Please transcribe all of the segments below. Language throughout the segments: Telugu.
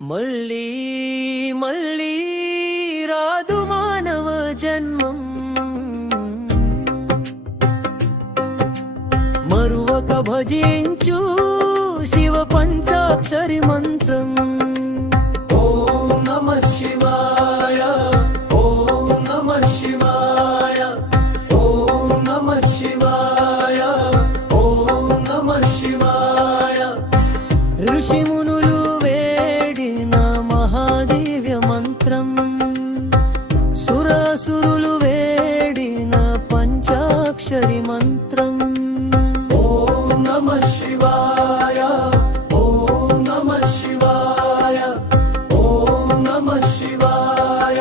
మళ్ళీ మళ్ళీ రాదు మానవ జన్మం, మరువక భజించు శివ పంచాక్షరి మంత్రం. ఓం నమః శివాయ, ఓం నమః శివాయ, ఓం నమః శివాయ, ఓం నమః శివాయ. ఋషిమునులు వేడిన మహాదివ్య మంత్రం, సురాసురులు వేడిన పంచాక్షరి మంత్రం. ఓం నమః శివాయ, ఓం నమః శివాయ, ఓం నమః శివాయ,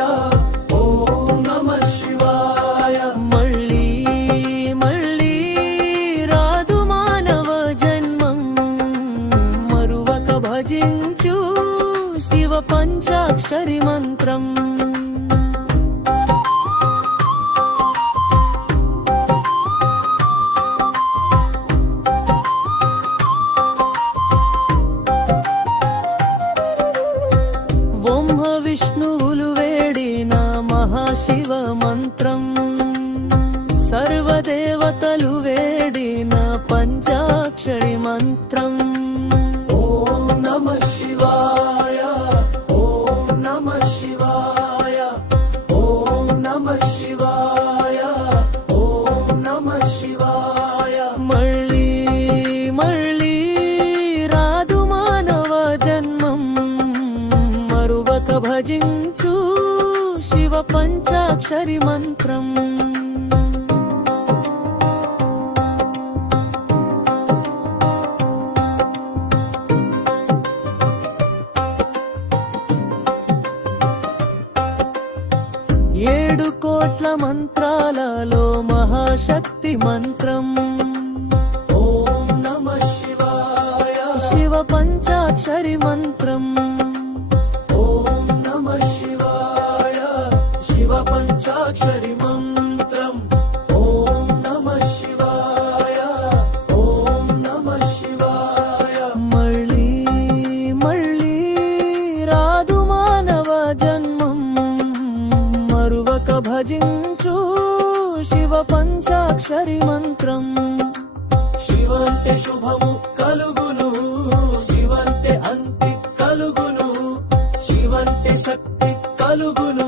ఓం నమః శివాయ. మళ్ళీ మళ్ళీ రాదు మానవ జన్మం, మరువక భజించు శివ పంచాక్షరి మంత్రం. బ్రహ్మ విష్ణువులు వేడిన మహాశివ మంత్రం, సర్వదేవతలు వేడిన పంచాక్షరి మంత్రం. ఓం నమః శివాయ, ఓం నమః శివాయ, ఓం నమః శివాయ, ఓం నమః శివాయ. మళ్ళీ మళ్ళీ రాదు మానవ జన్మం, మరువక భజించు శివ పంచాక్షరి మంత్రం. ఏడు కోట్ల మంత్రాలలో మహాశక్తి మంత్రం. ఓం నమః శివాయ, శివ పంచాక్షరి మంత్రం. ఓం నమః శివాయ, శివ పంచాక్షరి మంత్రం. ఓం నమః శివాయ, ఓం నమః శివాయ. మళ్ళీ మళ్ళీ రాదు మానవ జన్మం, మరువక భజించు శివ పంచాక్షరి మంత్రం. శివంటే శుభము కలుగును, శివంటే అంతి కలుగును, శివంటే శక్తి కలుగును.